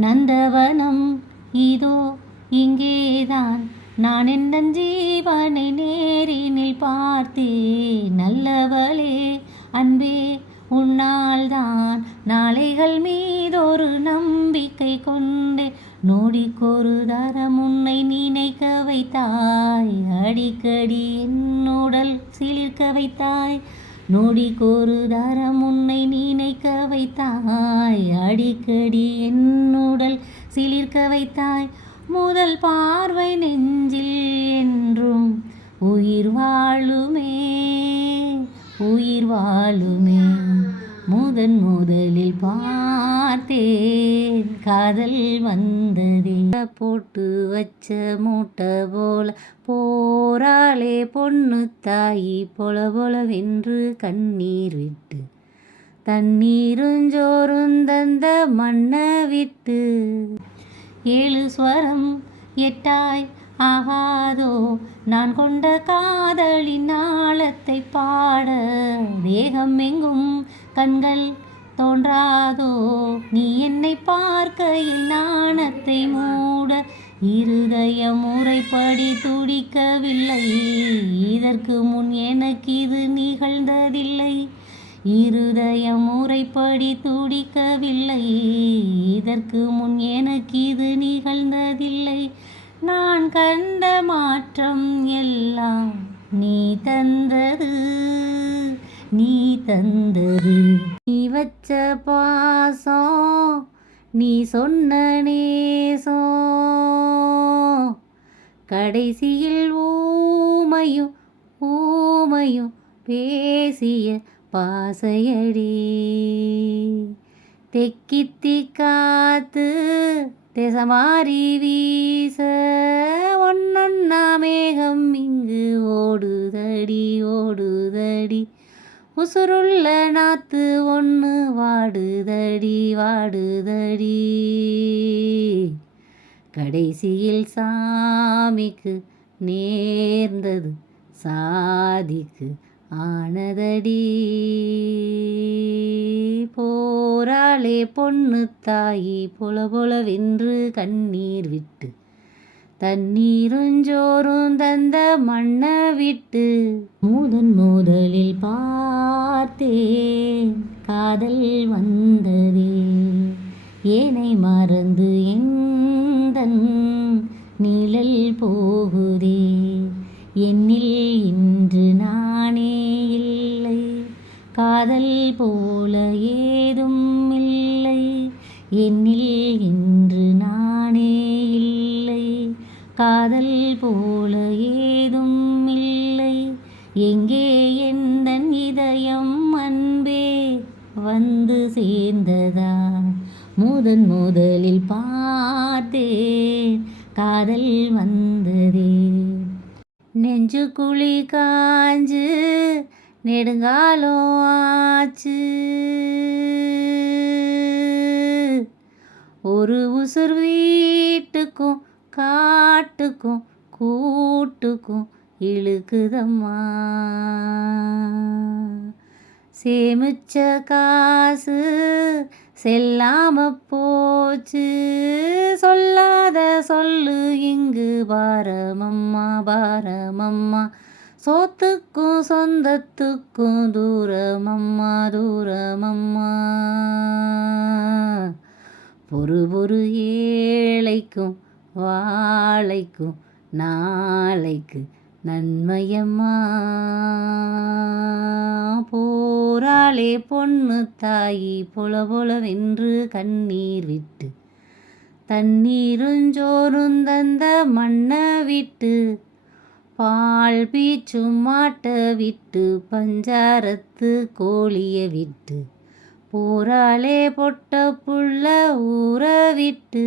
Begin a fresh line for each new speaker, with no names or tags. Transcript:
நந்தவனம். இதோ இங்கேதான். நான் எந்தன் ஜீவனை நேரினில் பார்த்தேன். நல்லவளே அன்பே உன்னால்தான். நாளைகள் மீதொரு நம்பிக்கை கொண்டே நொடிக்கொரு தரம் உன்னை நினைக்க வைத்தாய். அடிக்கடி என்னுடல் சிலிர்க்க வைத்தாய். நொடிக்கொரு தரம் தாய் அடிக்கடி என்னுடல் சிலிர்க்க வைத்தாய். முதல் பார்வை நெஞ்சில் என்றும் உயிர் வாழுமே உயிர் வாழுமே. முதன் முதலில் பார்த்தேன் காதல் வந்ததே. போட்டு வச்ச மூட்டை போல போராளே பொண்ணு தாயி பொல பொலவென்று கண்ணீர் விட்டு தண்ணீருஞ்சோறும் தந்த மண்ணை விட்டு ஏழு ஸ்வரம் எட்டாய் ஆகாதோ நான் கொண்ட காதலின் ஆழத்தை பாட. தேகம் எங்கும் கண்கள் தோன்றாதோ நீ என்னை பார்க்கையில் நாணத்தை மூட. இருதய முறைப்படி துடிக்கவில்லை இதற்கு முன் எனக்கு இது நிகழ்ந்ததில்லை. இருதய முறைப்படி துடிக்கவில்லை. இதற்கு முன் எனக்கு இது நிகழ்ந்ததில்லை. நான் கண்ட மாற்றம் எல்லாம் நீ தந்தது நீ தந்தது. நீ வச்ச பாசம் நீ சொன்ன நேசம். கடைசியில் ஊமையும் ஊமையும் பேசிய பாசையடி. தெக்கித்தி காத்து தேசமாரி வீச ஒன்னொன்னா மேகம் இங்கு ஓடுதடி ஓடுதடி. உசுருள்ள நாத்து ஒன்று வாடுதடி வாடுதடி. கடைசியில் சாமிக்கு நேர்ந்தது சாதிக்கு ஆனதடி. போராளே பொண்ணு தாயி பொல பொலவென்று கண்ணீர் விட்டு தண்ணீருஞ்சோறும் தந்த மண்ணை விட்டு முதன் முதலில் பார்த்தேன் காதல் வந்ததே. ஏனை மறந்து என் காதல் போல ஏதும் இல்லை. என்னில் இன்று நானே இல்லை. காதல் போல ஏதும் இல்லை. எங்கே எந்தன் இதயம் அன்பே வந்து சேர்ந்ததா? முதன் முதலில் பார்த்தேன். காதல் வந்ததே. நெஞ்சு குழி காஞ்சு நெடுங்காலம் ஆச்சு. ஒரு உசுர் வீட்டுக்கும் காட்டுக்கும் கூட்டுக்கும் இழுக்குதம்மா. சேமிச்ச காசு செல்லாம போச்சு. சொல்லாத சொல்லு இங்கு பாரமம்மா பாரமம்மா. சோத்துக்கும் சொந்தத்துக்கும் தூரமம்மா தூரமம்மா. பொறு பொறு ஏழைக்கும் வாழைக்கும் நாளைக்கு நன்மையம்மா. போராளே பொண்ணு தாயி பொல பொலவென்று கண்ணீர் விட்டு தண்ணீருஞ்சோறும் தந்த மண்ணை விட்டு பால் பீச்சும் மாட்ட விட்டு பஞ்சாரத்து கோழிய விட்டு போராளே பொட்ட புள்ள ஊற விட்டு.